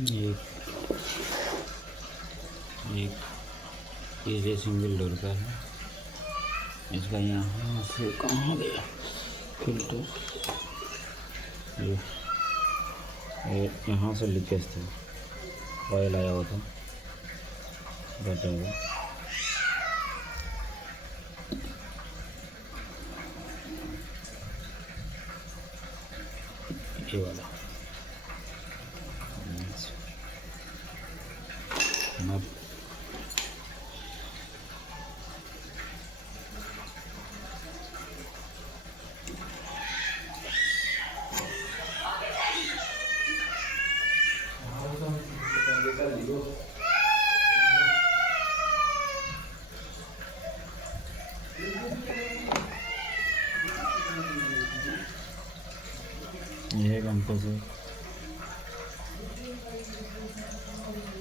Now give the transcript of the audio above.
एक ये single door का है। इसका यहाँ से कहाँ गया फिल्टर, ये यहाँ से लीकेज था, ऑयल आया हुआ था बचा हुआ। ये वाला अब ये कंप्रेसर